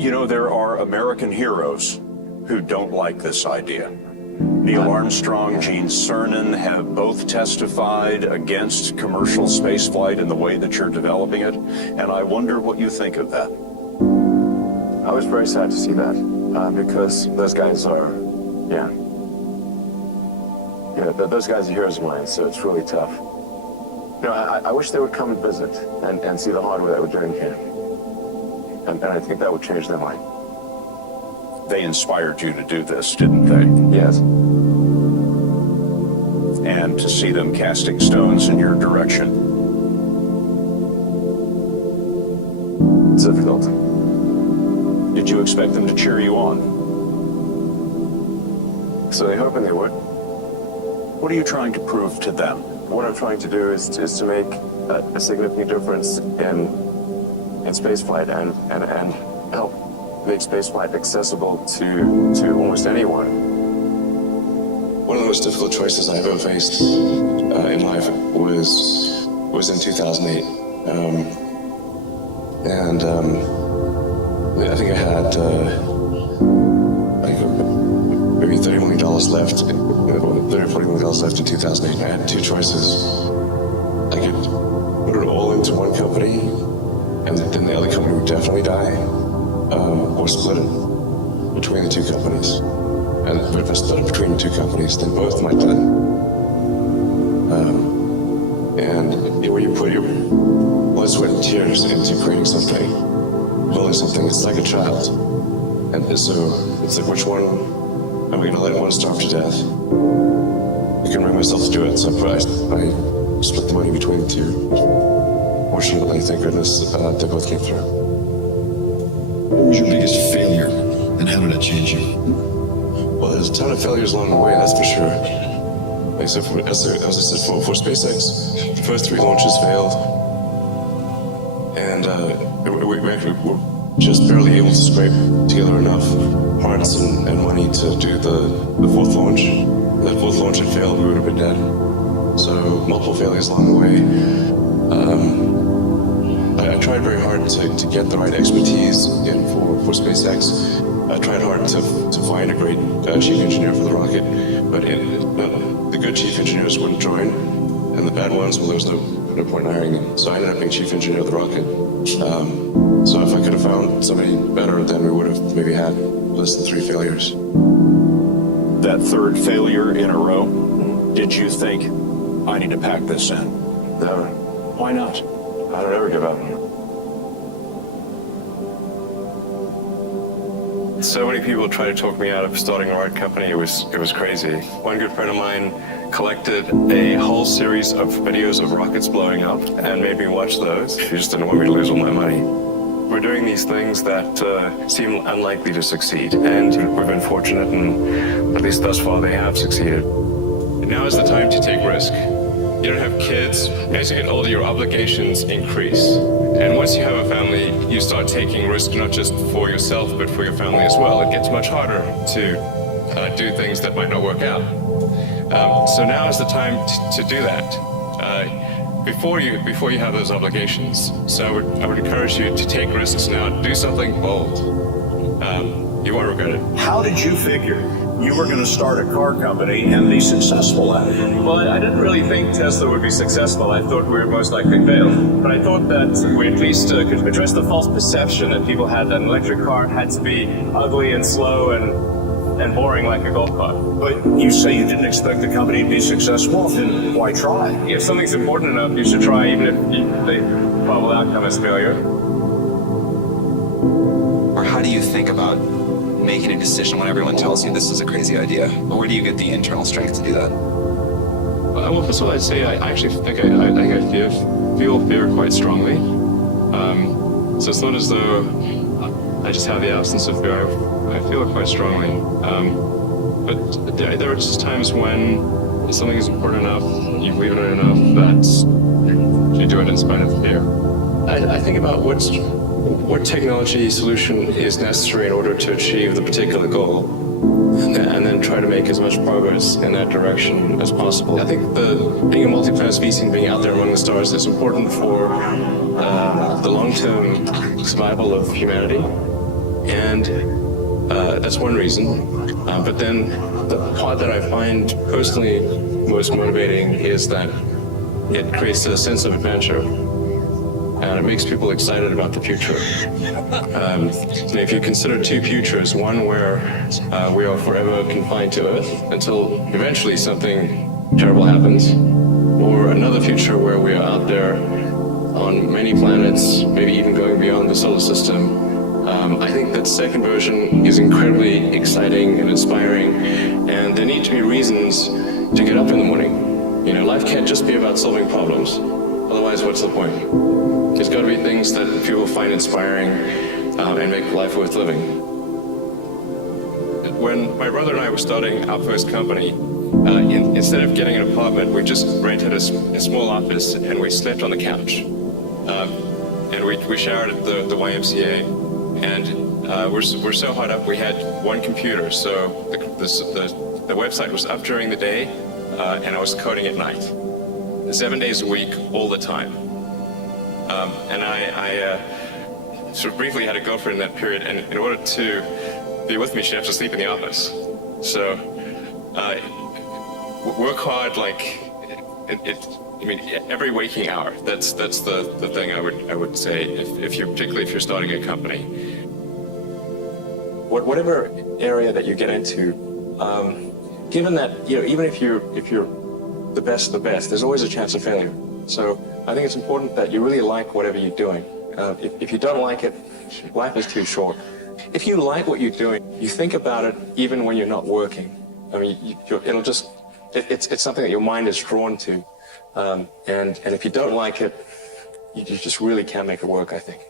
You know, there are American heroes who don't like this idea. Neil Armstrong, Gene Cernan have both testified against commercial spaceflight in the way that you're developing it, and I wonder what you think of that. I was very sad to see that, because those guys are, those guys are heroes of mine, so it's really tough. You know, I wish they would come and visit and see the hardware that we're doing here. And I think that would change their mind. They inspired you to do this, didn't they? Yes. And to see them casting stones in your direction. It's difficult. Did you expect them to cheer you on? So they hoping they would. What are you trying to prove to them? What I'm trying to do is to make a significant difference in spaceflight and help make spaceflight accessible to almost anyone. One of the most difficult choices I've ever faced in life was in 2008. I think I had maybe $30 million left, $30 or $40 million left in 2008. I had two choices. I could put it all into one company, and then the other company would definitely die, or split it between the two companies. But if I split it between the two companies, then both might die. Where you put your blood, sweat, and tears into creating something, building something, it's like a child. And so it's like, which one am I going to let one starve to death? I can bring myself to do it, so I split the money between the two. Fortunately, thank goodness, they both came through. What was your biggest failure, and how did it change you? Well, there's a ton of failures along the way, that's for sure. As I said, for SpaceX, the first 3 launches failed. And we actually were just barely able to scrape together enough parts and money to do the 4th launch. If that 4th launch had failed, we would have been dead. So multiple failures along the way. I tried very hard to get the right expertise in for SpaceX. I tried hard to find a great chief engineer for the rocket, but the good chief engineers wouldn't join, and the bad ones, well, there was no point in hiring them. So I ended up being chief engineer of the rocket. So if I could have found somebody better, then we would have maybe had less than 3 failures. That 3rd failure in a row, did you think, I need to pack this in? Never. Why not? I don't ever give up. So many people tried to talk me out of starting a rocket company. It was crazy. One good friend of mine collected a whole series of videos of rockets blowing up and made me watch those. He just didn't want me to lose all my money. We're doing these things that seem unlikely to succeed, and we've been fortunate, and at least thus far they have succeeded. Now is the time to take risk. You don't have kids. As you get older, your obligations increase. And once you have a family, you start taking risks not just for yourself, but for your family as well. It gets much harder to do things that might not work out. So now is the time to do that. Before you have those obligations. So I would encourage you to take risks now. Do something bold. You won't regret it. How did you figure you were going to start a car company and be successful at it? Well, I didn't really think Tesla would be successful. I thought we would most likely fail. But I thought that we at least could address the false perception that people had that an electric car had to be ugly and slow and boring like a golf cart. But you say you didn't expect the company to be successful, then why try? If something's important enough, you should try, even if the probable outcome is failure. Or how do you think about making a decision when everyone tells you this is a crazy idea? Or where do you get the internal strength to do that? Well, first of all, I'd say I actually think I feel fear quite strongly. So it's not as though I just have the absence of fear. I feel it quite strongly. But there are just times when something is important enough, you believe in it enough, that you do it in spite of fear. I think about what technology solution is necessary in order to achieve the particular goal, and then try to make as much progress in that direction as possible. I think being a multi-planet species and being out there among the stars is important for the long-term survival of humanity. And that's one reason. But then the part that I find personally most motivating is that it creates a sense of adventure. And it makes people excited about the future. If you consider two futures, one where we are forever confined to Earth until eventually something terrible happens, or another future where we are out there on many planets, maybe even going beyond the solar system, I think that second version is incredibly exciting and inspiring, and there need to be reasons to get up in the morning. You know, life can't just be about solving problems. Otherwise, what's the point? There's got to be things that people find inspiring and make life worth living. When my brother and I were starting our first company, instead of getting an apartment, we just rented a small office and we slept on the couch. And we showered at the YMCA. And we're so hot up, we had one computer. So the website was up during the day, and I was coding at night. 7 days a week, all the time. And I sort of briefly had a girlfriend in that period, and in order to be with me, she'd have to sleep in the office. So work hard, like I mean, every waking hour. That's the thing I would say. Particularly if you're starting a company. Whatever area that you get into, given that even if you're the best of the best, there's always a chance of failure. So I think it's important that you really like whatever you're doing. If you don't like it, life is too short. If you like what you're doing, you think about it even when you're not working. I mean, it's something that your mind is drawn to. And if you don't like it, you just really can't make it work, I think.